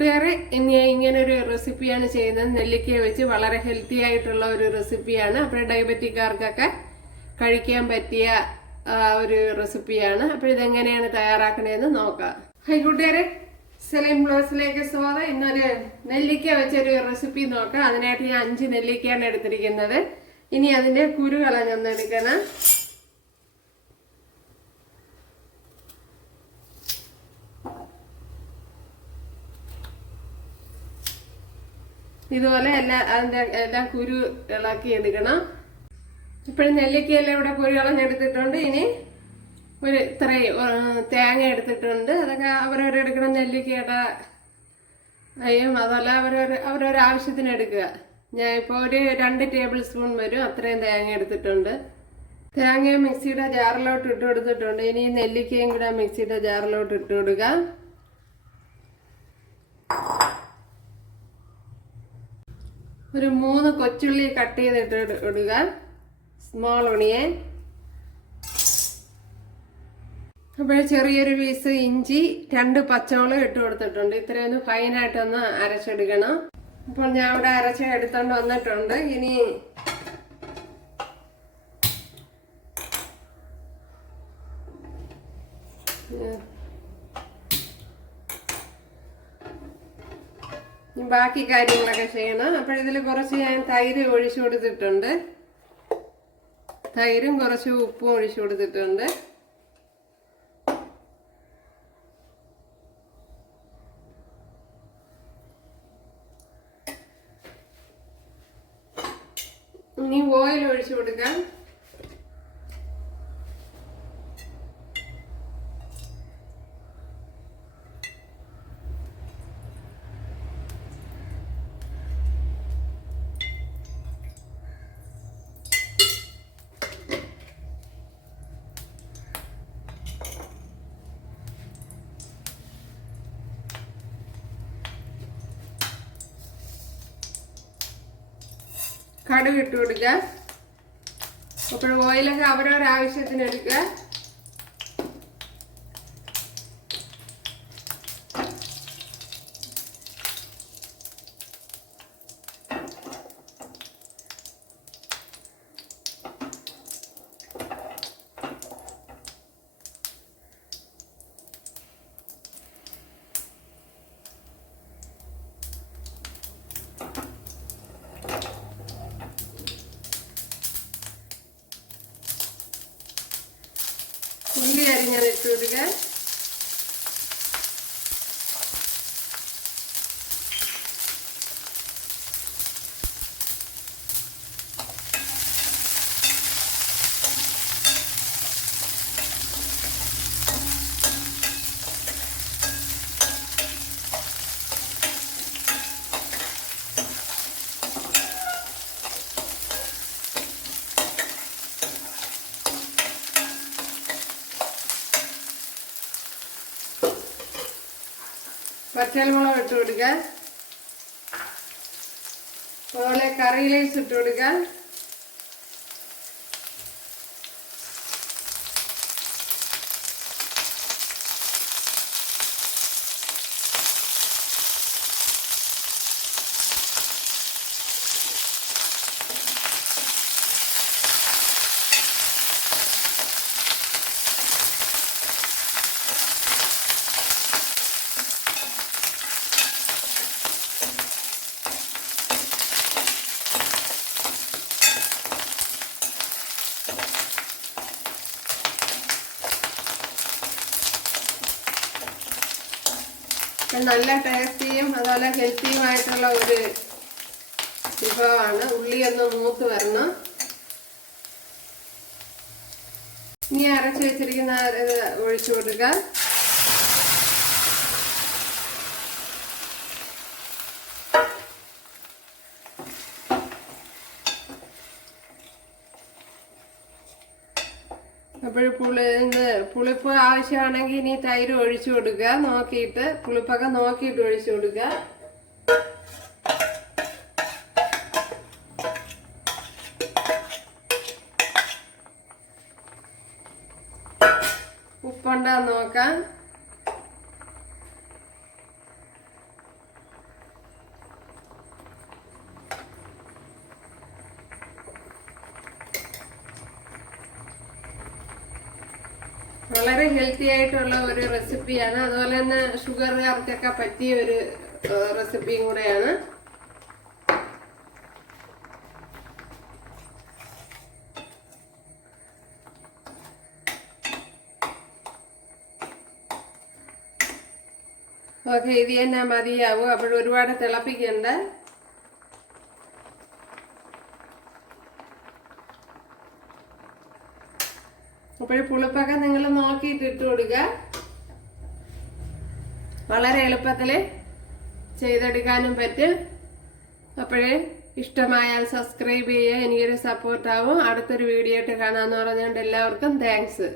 കൂട്ടുകാരെ, ഇനി ഇങ്ങനൊരു റെസിപ്പിയാണ് ചെയ്യുന്നത്. നെല്ലിക്ക വെച്ച് വളരെ ഹെൽത്തി ആയിട്ടുള്ള ഒരു റെസിപ്പിയാണ്. അപ്പോൾ ഡയബറ്റിക്കാർക്കൊക്കെ കഴിക്കാൻ പറ്റിയ ഒരു റെസിപ്പിയാണ്. അപ്പോൾ ഇതെങ്ങനെയാണ് തയ്യാറാക്കണതെന്ന് നോക്കാം. ഹൈ കൂട്ടുകാരെ, സെലൈൻ ബ്ലോസിലേക്ക് സ്വാഗതം. ഇന്നൊരു നെല്ലിക്ക വെച്ചൊരു റെസിപ്പി നോക്കാം. അതിനായിട്ട് ഞാൻ 5 നെല്ലിക്കയാണ് എടുത്തിരിക്കുന്നത്. ഇനി അതിന്റെ കുരു കളഞ്ഞൊന്നെടുക്കണം. ഇതുപോലെ എല്ലാം കുരു ഇളക്കി എടുക്കണം. ഇപ്പോഴും നെല്ലിക്കയെല്ലാം ഇവിടെ കുരു കളഞ്ഞെടുത്തിട്ടുണ്ട്. ഇനി ഇത്രയും തേങ്ങ എടുത്തിട്ടുണ്ട്. അതൊക്കെ അവരവരെടുക്കണം. നെല്ലിക്കയുടെ അതല്ല അവരവരുടെ ആവശ്യത്തിന് എടുക്കുക. ഞാൻ ഇപ്പോൾ ഒരു 2 ടേബിൾ സ്പൂൺ വരും അത്രയും തേങ്ങ എടുത്തിട്ടുണ്ട്. തേങ്ങ മിക്സിയുടെ ജാറിലോട്ട് ഇട്ട് കൊടുത്തിട്ടുണ്ട്. ഇനി നെല്ലിക്കയും കൂടെ മിക്സിയുടെ ജാറിലോട്ട് ഇട്ട് കൊടുക്കുക. ഒരു 3 കൊച്ചുള്ളി കട്ട് ചെയ്തിട്ട് ഇടുക, സ്മോൾ ഒണിയൻ. അപ്പോൾ ചെറിയൊരു പീസ് ഇഞ്ചി, 2 പച്ചമുളക് ഇട്ട് കൊടുത്തിട്ടുണ്ട്. ഇത്രയൊന്ന് ഫൈനായിട്ടൊന്ന് അരച്ചെടുക്കണം. അപ്പോൾ ഞാൻ ഇവിടെ അരച്ച് എടുത്തോണ്ട് വന്നിട്ടുണ്ട്. ഇനി ബാക്കി കാര്യങ്ങളൊക്കെ ചെയ്യണം. അപ്പോൾ ഇതിൽ കുറച്ച് ഞാൻ തൈര് ഒഴിച്ചു കൊടുത്തിട്ടുണ്ട്. തൈരും കുറച്ച് ഉപ്പും ഒഴിച്ചു കൊടുത്തിട്ടുണ്ട്. ഇനി ഓയിൽ ഒഴിച്ചു കൊടുക്കാം. കടുക് ഇട്ട് കൊടുക്കുക. അപ്പോൾ ഓയിലൊക്കെ അവരവരുടെ ആവശ്യത്തിന് എടുക്കുക. ഉള്ളി അരിഞ്ഞത് ഇട്ട് കൊടുക്കുക. പച്ചമുളക് ഇട്ട് കൊടുക്കുക. അതുപോലെ കറി ലീവ്സ് ഇട്ട് കൊടുക്കുക. നല്ല ടേസ്റ്റിയും അതുപോലെ ഹെൽത്തിയുമായിട്ടുള്ള ഒരു വിഭവമാണ്. ഉള്ളി ഒന്ന് മൂത്ത് വരണം. ഇനി അരച്ച് വെച്ചിരിക്കുന്ന ഒഴിച്ചു കൊടുക്കുക. അപ്പോൾ പുളിപ്പ് ആവശ്യമാണെങ്കിൽ ഇനി തൈര് ഒഴിച്ചു കൊടുക്കുക. നോക്കിയിട്ട് പുളിപ്പൊക്കെ നോക്കിയിട്ട് ഒഴിച്ചു കൊടുക്കുക. ഉപ്പുണ്ടാന്ന് നോക്കാം. വളരെ ഹെൽത്തി ആയിട്ടുള്ള ഒരു റെസിപ്പിയാണ്. അതുപോലെ തന്നെ ഷുഗറുകാർക്കൊക്കെ പറ്റിയ ഒരു റെസിപ്പിയും കൂടെയാണ്. ഓക്കെ, ഇത് തന്നെ മതിയാവും. അപ്പോൾ ഒരുപാട് തിളപ്പിക്കണ്ട. അപ്പോൾ പുളിപ്പൊക്കെ നിങ്ങൾ നോക്കിയിട്ട് ഇട്ട് കൊടുക്കുക. വളരെ എളുപ്പത്തിൽ ചെയ്തെടുക്കാനും പറ്റും. അപ്പോഴേ ഇഷ്ടമായാൽ സബ്സ്ക്രൈബ് ചെയ്യുക, എനിക്കൊരു സപ്പോർട്ടാവും. അടുത്തൊരു വീഡിയോ ആയിട്ട് കാണാമെന്ന് പറഞ്ഞുകൊണ്ട് എല്ലാവർക്കും താങ്ക്സ്.